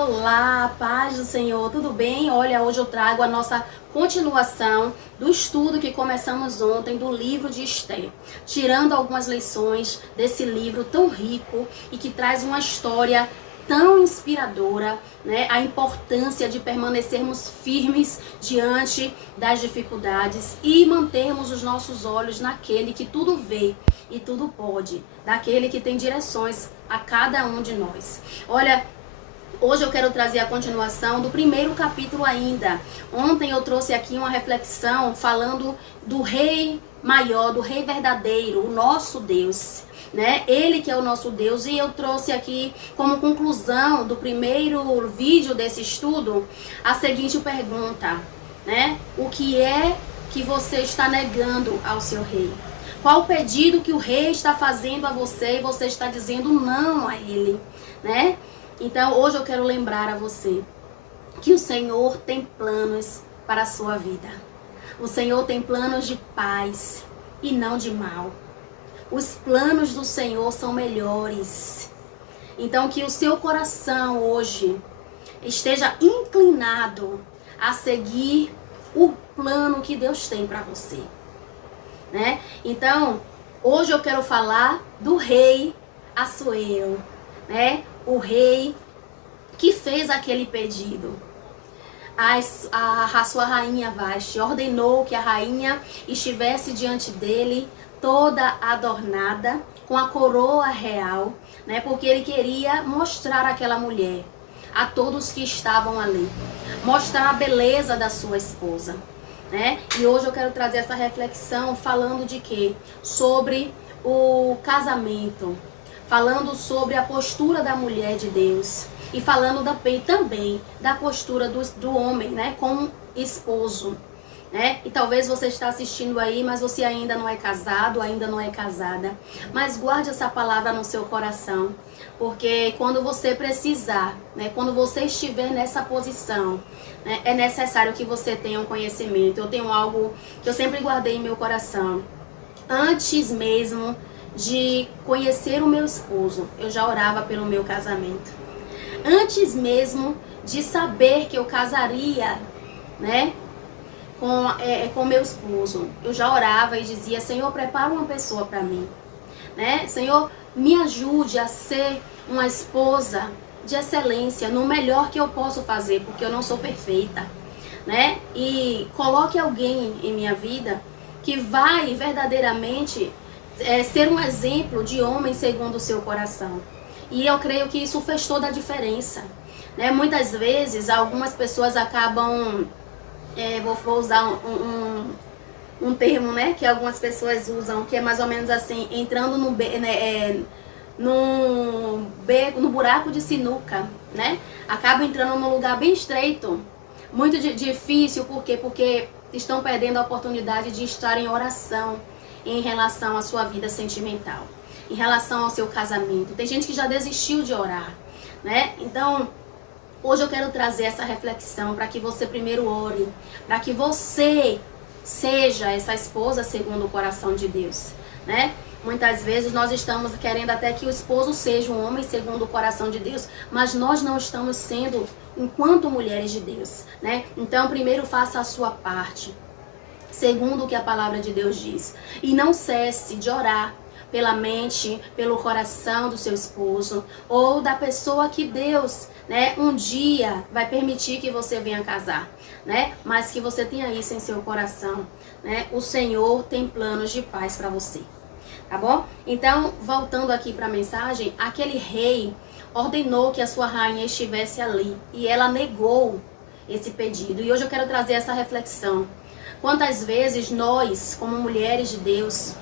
Olá, paz do Senhor, tudo bem? Olha, hoje eu trago a nossa continuação do estudo que começamos ontem do livro de Esther, tirando algumas lições desse livro tão rico e que traz uma história tão inspiradora, né? A importância de permanecermos firmes diante das dificuldades e mantermos os nossos olhos naquele que tudo vê e tudo pode, daquele que tem direções a cada um de nós. Olha, hoje eu quero trazer a continuação do primeiro capítulo ainda. Ontem eu trouxe aqui uma reflexão falando do rei maior, do rei verdadeiro, o nosso Deus, né? Ele que é o nosso Deus. E eu trouxe aqui como conclusão do primeiro vídeo desse estudo a seguinte pergunta, né? O que é que você está negando ao seu rei? Qual o pedido que o rei está fazendo a você e você está dizendo não a ele, né? Então, hoje eu quero lembrar a você que o Senhor tem planos para a sua vida. O Senhor tem planos de paz e não de mal. Os planos do Senhor são melhores. Então, que o seu coração hoje esteja inclinado a seguir o plano que Deus tem para você, né? Então, hoje eu quero falar do rei Assuero, né? O rei que fez aquele pedido. A sua rainha Vashti ordenou que a rainha estivesse diante dele toda adornada com a coroa real, né? Porque ele queria mostrar aquela mulher a todos que estavam ali, mostrar a beleza da sua esposa, né? E hoje eu quero trazer essa reflexão falando de quê? Sobre o casamento, falando sobre a postura da mulher de Deus e falando também da postura do homem, né, como esposo, né? E talvez você está assistindo aí, mas você ainda não é casado, ainda não é casada. Mas guarde essa palavra no seu coração, porque quando você precisar, né, quando você estiver nessa posição, né, é necessário que você tenha um conhecimento. Eu tenho algo que eu sempre guardei em meu coração. Antes mesmo de conhecer o meu esposo, eu já orava pelo meu casamento. Antes mesmo de saber que eu casaria, né, com meu esposo, eu já orava e dizia: Senhor, prepara uma pessoa para mim, né? Senhor, me ajude a ser uma esposa de excelência, no melhor que eu posso fazer, porque eu não sou perfeita, né? E coloque alguém em minha vida que vai verdadeiramente ser um exemplo de homem segundo o seu coração. E eu creio que isso fez toda a diferença, né? Muitas vezes algumas pessoas acabam, vou usar um termo, né, que algumas pessoas usam, que é mais ou menos assim, entrando no buraco de sinuca, né? Acaba entrando num lugar bem estreito, muito difícil. Por quê? Porque estão perdendo a oportunidade de estar em oração em relação à sua vida sentimental, em relação ao seu casamento. Tem gente que já desistiu de orar, né? Então, hoje eu quero trazer essa reflexão para que você primeiro ore, para que você seja essa esposa segundo o coração de Deus, né? Muitas vezes nós estamos querendo até que o esposo seja um homem segundo o coração de Deus, mas nós não estamos sendo enquanto mulheres de Deus, né? Então, primeiro faça a sua parte, segundo o que a palavra de Deus diz. E não cesse de orar pela mente, pelo coração do seu esposo ou da pessoa que Deus, né, um dia vai permitir que você venha casar, né? Mas que você tenha isso em seu coração, né? O Senhor tem planos de paz para você, tá bom? Então, voltando aqui para a mensagem, aquele rei ordenou que a sua rainha estivesse ali e ela negou esse pedido. E hoje eu quero trazer essa reflexão. Quantas vezes nós, como mulheres de Deus,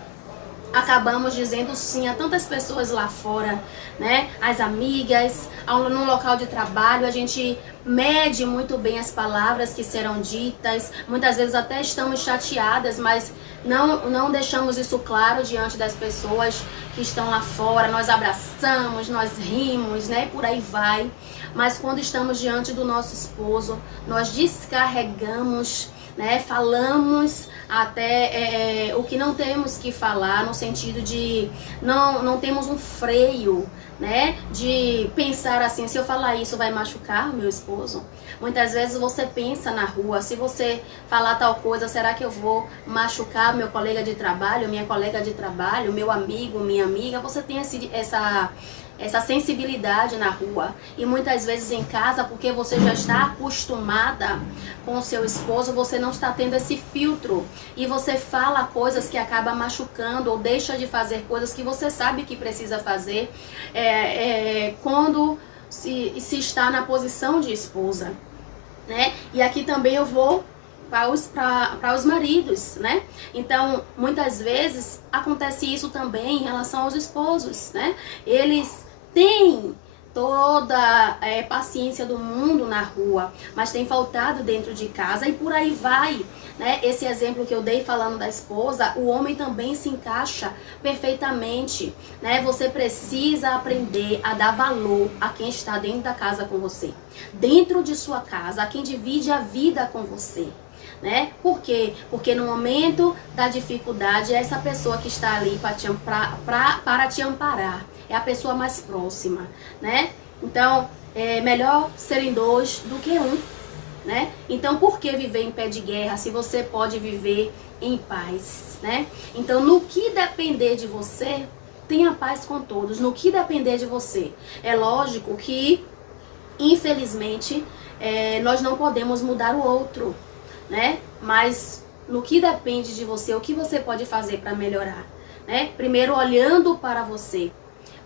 acabamos dizendo sim a tantas pessoas lá fora, né? As amigas, no local de trabalho, a gente mede muito bem as palavras que serão ditas. Muitas vezes até estamos chateadas, mas não deixamos isso claro diante das pessoas que estão lá fora. Nós abraçamos, nós rimos, né? Por aí vai. Mas quando estamos diante do nosso esposo, nós descarregamos né? Falamos até o que não temos que falar, no sentido de não temos um freio, né? De pensar assim, se eu falar isso vai machucar o meu esposo. Muitas vezes você pensa na rua, se você falar tal coisa, será que eu vou machucar meu colega de trabalho, minha colega de trabalho, meu amigo, minha amiga? Você tem essa sensibilidade na rua, e muitas vezes em casa, porque você já está acostumada com o seu esposo, você não está tendo esse filtro, e você fala coisas que acabam machucando, ou deixa de fazer coisas que você sabe que precisa fazer quando se está na posição de esposa, né? E aqui também eu vou para os maridos, né? Então, muitas vezes acontece isso também em relação aos esposos, né? Eles têm toda paciência do mundo na rua, mas tem faltado dentro de casa, e por aí vai, né? Esse exemplo que eu dei falando da esposa, o homem também se encaixa perfeitamente, né? Você precisa aprender a dar valor a quem está dentro da casa com você, dentro de sua casa, a quem divide a vida com você, né? Por quê? Porque no momento da dificuldade é essa pessoa que está ali para te amparar, é a pessoa mais próxima, né? Então, é melhor serem dois do que um, né? Então, por que viver em pé de guerra se você pode viver em paz, né? Então, no que depender de você, tenha paz com todos. No que depender de você. É lógico que, infelizmente, nós não podemos mudar o outro, né? Mas no que depende de você, o que você pode fazer para melhorar, né? Primeiro olhando para você,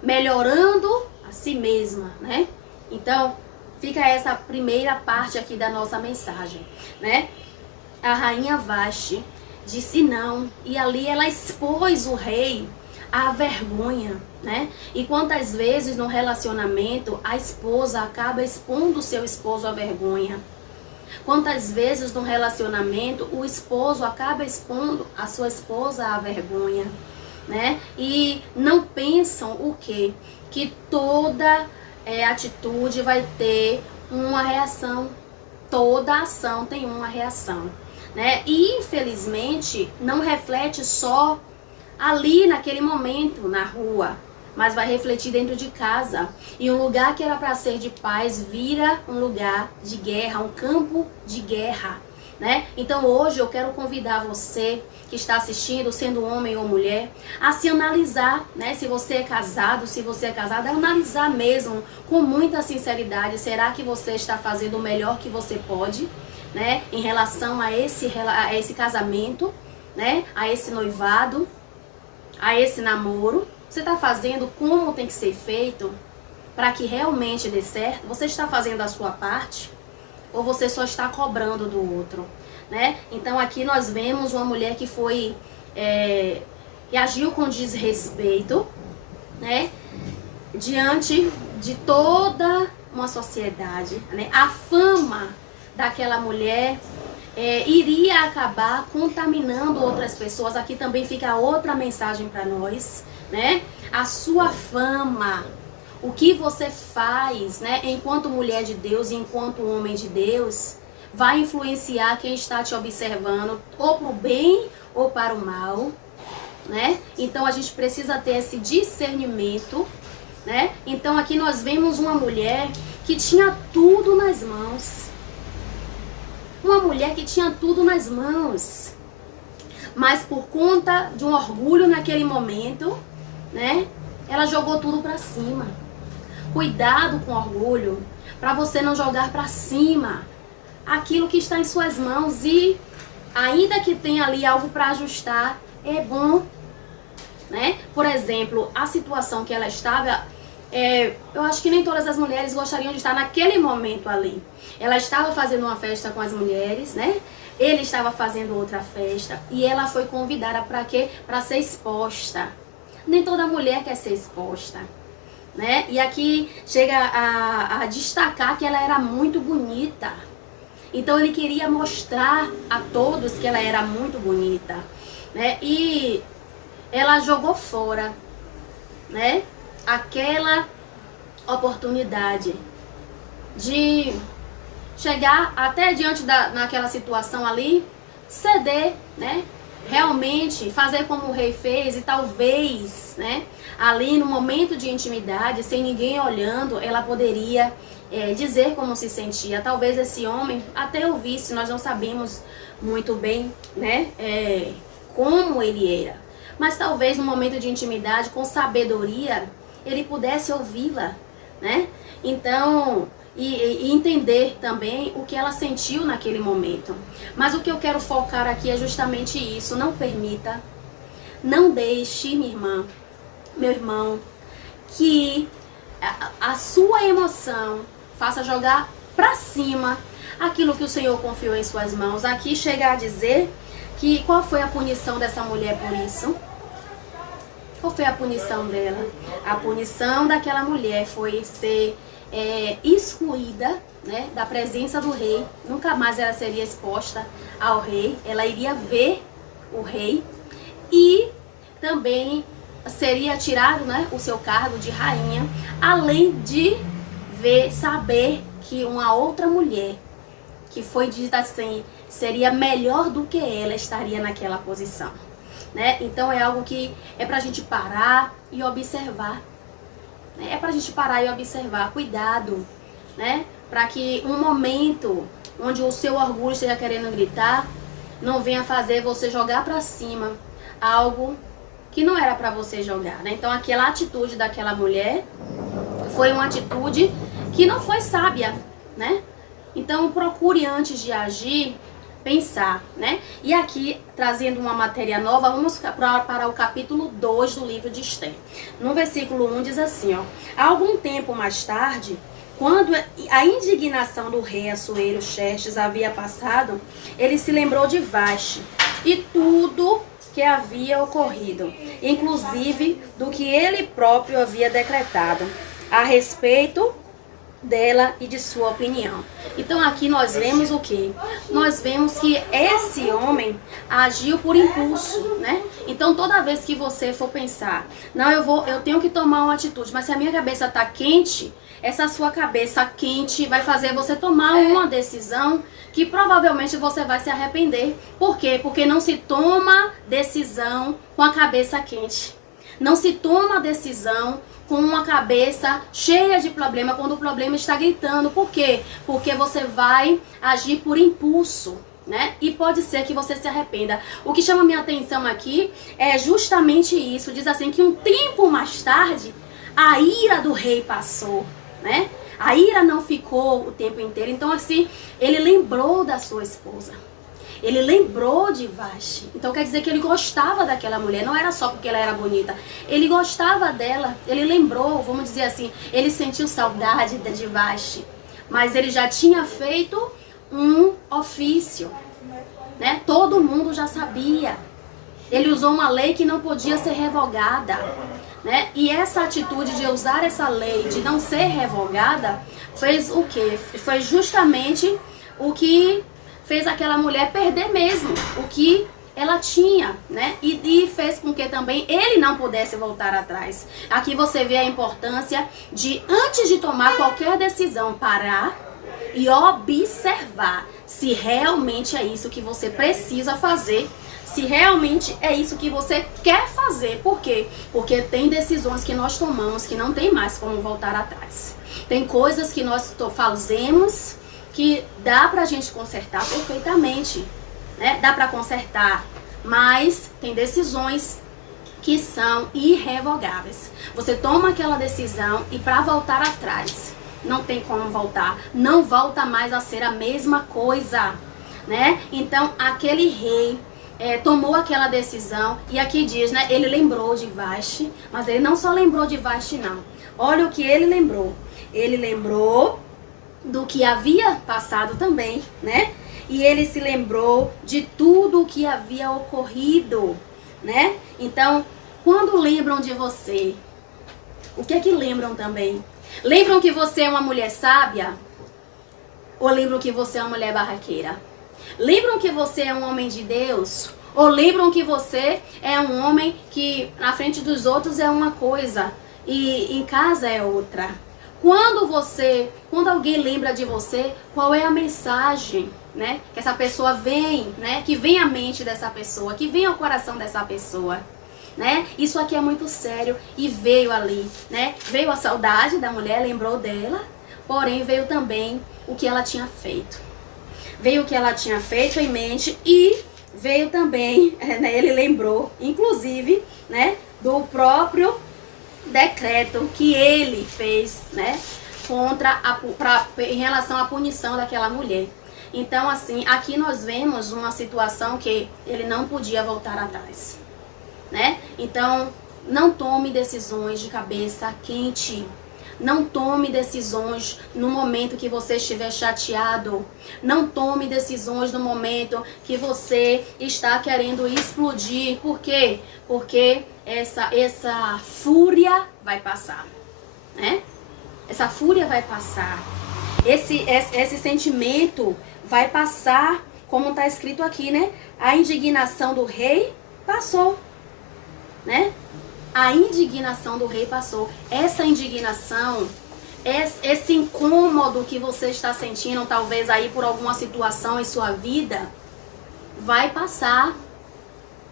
melhorando a si mesma, né? Então, fica essa primeira parte aqui da nossa mensagem, né? A rainha Vasti disse não, e ali ela expôs o rei à vergonha, né? E quantas vezes no relacionamento a esposa acaba expondo o seu esposo à vergonha? Quantas vezes no relacionamento o esposo acaba expondo a sua esposa à vergonha, né? E não pensam o quê? Que toda atitude vai ter uma reação. Toda ação tem uma reação, né? E infelizmente não reflete só ali naquele momento na rua, mas vai refletir dentro de casa. E um lugar que era para ser de paz vira um lugar de guerra, um campo de guerra, né? Então hoje eu quero convidar você que está assistindo, sendo homem ou mulher, a se analisar, né? Se você é casado, se você é casada, analisar mesmo com muita sinceridade. Será que você está fazendo o melhor que você pode, né? Em relação a esse casamento, né? A esse noivado, a esse namoro. Você está fazendo como tem que ser feito para que realmente dê certo? Você está fazendo a sua parte? Ou você só está cobrando do outro, né? Então aqui nós vemos uma mulher que que agiu com desrespeito, né? Diante de toda uma sociedade, né? A fama daquela mulher iria acabar contaminando outras pessoas. Aqui também fica outra mensagem para nós, né? A sua fama, o que você faz, né? Enquanto mulher de Deus e enquanto homem de Deus, vai influenciar quem está te observando, ou para o bem ou para o mal, né? Então a gente precisa ter esse discernimento, né? Então aqui nós vemos uma mulher que tinha tudo nas mãos. Uma mulher que tinha tudo nas mãos, mas por conta de um orgulho naquele momento, né? Ela jogou tudo para cima. Cuidado com orgulho, para você não jogar para cima aquilo que está em suas mãos, e ainda que tenha ali algo para ajustar, é bom, né? Por exemplo, a situação que ela estava, eu acho que nem todas as mulheres gostariam de estar naquele momento ali. Ela estava fazendo uma festa com as mulheres, né? Ele estava fazendo outra festa, e ela foi convidada para quê? Para ser exposta. Nem toda mulher quer ser exposta, né? E aqui chega a destacar que ela era muito bonita. Então ele queria mostrar a todos que ela era muito bonita, né? E ela jogou fora, né? Aquela oportunidade de chegar até diante naquela situação ali ceder, né? Realmente fazer como o rei fez e talvez, né, ali no momento de intimidade, sem ninguém olhando, ela poderia dizer como se sentia. Talvez esse homem até ouvisse, nós não sabemos muito bem, né, como ele era. Mas talvez no momento de intimidade, com sabedoria, ele pudesse ouvi-la, né? Então, e entender também o que ela sentiu naquele momento. Mas o que eu quero focar aqui é justamente isso. Não permita, não deixe, minha irmã, meu irmão, que a sua emoção faça jogar pra cima aquilo que o Senhor confiou em suas mãos. Aqui chega a dizer que qual foi a punição dessa mulher por isso? Qual foi a punição dela? A punição daquela mulher foi ser excluída, né, da presença do rei. Nunca mais ela seria exposta ao rei. Ela iria ver o rei e também seria tirado, né, o seu cargo de rainha, além de saber que uma outra mulher, que foi dita assim, seria melhor do que ela, estaria naquela posição, né? Então é algo que é pra gente parar e observar, né? É pra gente parar e observar, cuidado, né? Para que um momento onde o seu orgulho esteja querendo gritar, não venha fazer você jogar pra cima algo que não era pra você jogar, né? Então aquela atitude daquela mulher foi uma atitude que não foi sábia, né? Então procure antes de agir, pensar, né? E aqui, trazendo uma matéria nova, vamos para o capítulo 2 do livro de Esther. No versículo 1 diz assim, ó: algum tempo mais tarde, quando a indignação do rei Assuero Xerxes havia passado, ele se lembrou de Vaste e tudo que havia ocorrido, inclusive do que ele próprio havia decretado a respeito dela e de sua opinião. Então aqui nós vemos o quê? Nós vemos que esse homem agiu por impulso, né? Então toda vez que você for pensar, não, eu tenho que tomar uma atitude, mas se a minha cabeça tá quente, essa sua cabeça quente vai fazer você tomar uma decisão que provavelmente você vai se arrepender. Por quê? Porque não se toma decisão com a cabeça quente. Não se toma decisão com uma cabeça cheia de problema quando o problema está gritando. Por quê? Porque você vai agir por impulso, né? E pode ser que você se arrependa. O que chama minha atenção aqui é justamente isso. Diz assim que um tempo mais tarde, a ira do rei passou, né? A ira não ficou o tempo inteiro. Então assim, ele lembrou da sua esposa. Ele lembrou de Vaste. Então quer dizer que ele gostava daquela mulher. Não era só porque ela era bonita. Ele gostava dela. Ele lembrou, vamos dizer assim, ele sentiu saudade de Vaste. Mas ele já tinha feito um ofício, né? Todo mundo já sabia. Ele usou uma lei que não podia ser revogada, né? E essa atitude de usar essa lei, de não ser revogada, fez o quê? Foi justamente o que fez aquela mulher perder mesmo o que ela tinha, né? E fez com que também ele não pudesse voltar atrás. Aqui você vê a importância de, antes de tomar qualquer decisão, parar e observar se realmente é isso que você precisa fazer, se realmente é isso que você quer fazer. Por quê? Porque tem decisões que nós tomamos que não tem mais como voltar atrás. Tem coisas que nós fazemos que dá pra gente consertar perfeitamente, né? Dá pra consertar, mas tem decisões que são irrevogáveis. Você toma aquela decisão e pra voltar atrás, não tem como voltar. Não volta mais a ser a mesma coisa, né? Então, aquele rei tomou aquela decisão e aqui diz, né? Ele lembrou de Vaste, mas ele não só lembrou de Vaste, não. Olha o que ele lembrou. Ele lembrou do que havia passado também, né? E ele se lembrou de tudo o que havia ocorrido, né? Então, quando lembram de você, o que é que lembram também? Lembram que você é uma mulher sábia? Ou lembram que você é uma mulher barraqueira? Lembram que você é um homem de Deus? Ou lembram que você é um homem que na frente dos outros é uma coisa e em casa é outra? Quando alguém lembra de você, qual é a mensagem, né? Que essa pessoa vem, né? Que vem à mente dessa pessoa, que vem ao coração dessa pessoa, né? Isso aqui é muito sério e veio ali, né? Veio a saudade da mulher, lembrou dela, porém veio também o que ela tinha feito. Veio o que ela tinha feito em mente e veio também, né? Ele lembrou, inclusive, né? Do próprio decreto que ele fez, né, em relação à punição daquela mulher. Então, assim, aqui nós vemos uma situação que ele não podia voltar atrás, né? Então, não tome decisões de cabeça quente. Não tome decisões no momento que você estiver chateado. Não tome decisões no momento que você está querendo explodir. Por quê? Porque essa fúria vai passar, né? Essa fúria vai passar. Esse sentimento vai passar, como está escrito aqui, né? A indignação do rei passou, né? A indignação do rei passou. Essa indignação, esse incômodo que você está sentindo, talvez aí por alguma situação em sua vida, vai passar,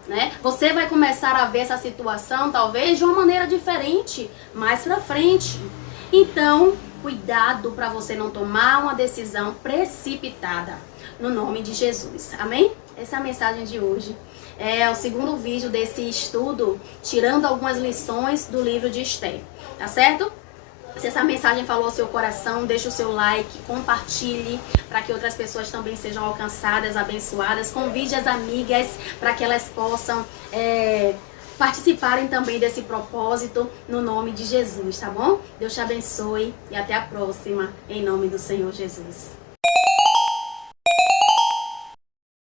né? Você vai começar a ver essa situação, talvez, de uma maneira diferente, mais pra frente. Então, cuidado para você não tomar uma decisão precipitada, no nome de Jesus. Amém? Essa é a mensagem de hoje. É o segundo vídeo desse estudo, tirando algumas lições do livro de Esther, tá certo? Se essa mensagem falou ao seu coração, deixa o seu like, compartilhe para que outras pessoas também sejam alcançadas, abençoadas. Convide as amigas para que elas possam participarem também desse propósito no nome de Jesus, tá bom? Deus te abençoe e até a próxima, em nome do Senhor Jesus.